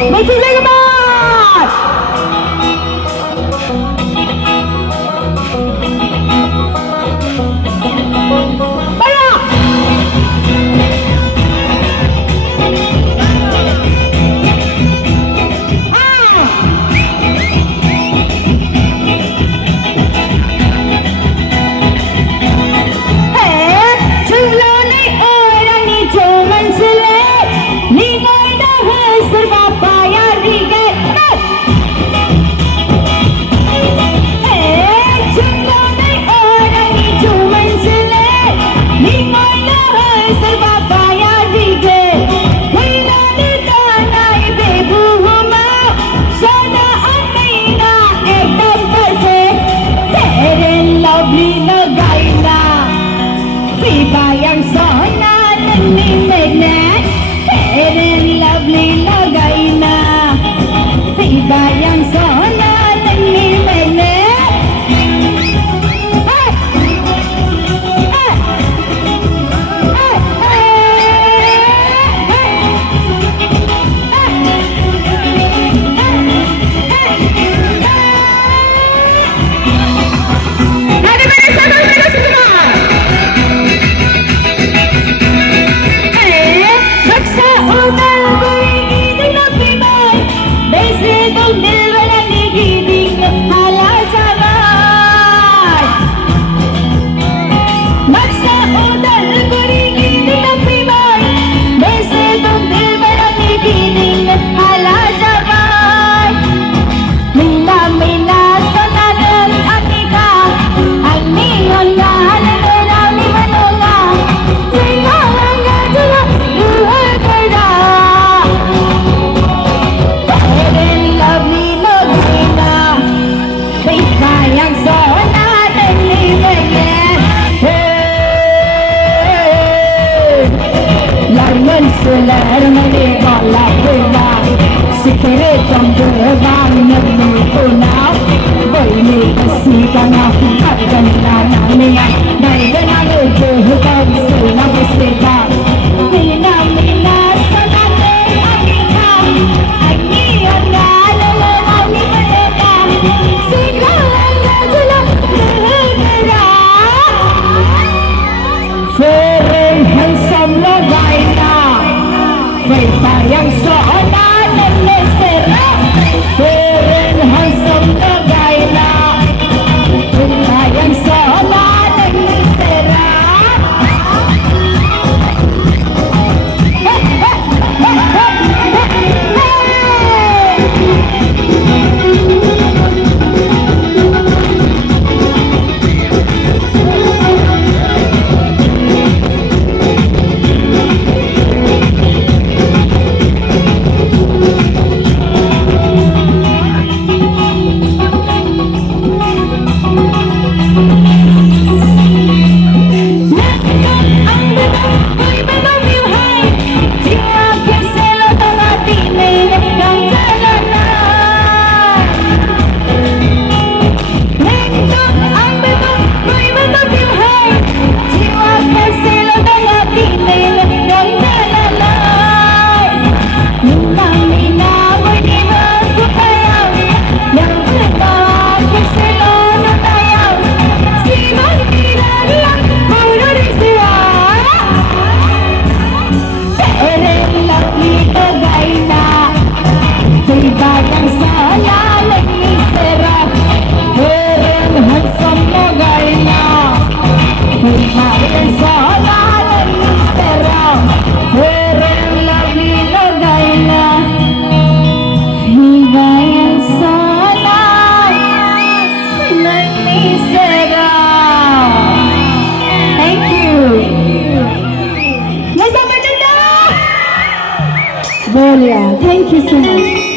May sisig ba? Bayang sona nanimig na fair and lovely lagay na si bayang sona nanimig na Selar mane wala pula sikre chambe bang nanu puna boine kasi kana hargan la naniya dai na le je ka suna biseta mina mina sanate akha agni ana la la ni maneta sikha la jula dera fair handsome lagaina may bayang sona nanisira fair and handsome lagay na may bayang sona nanisira Volia, thank you so much.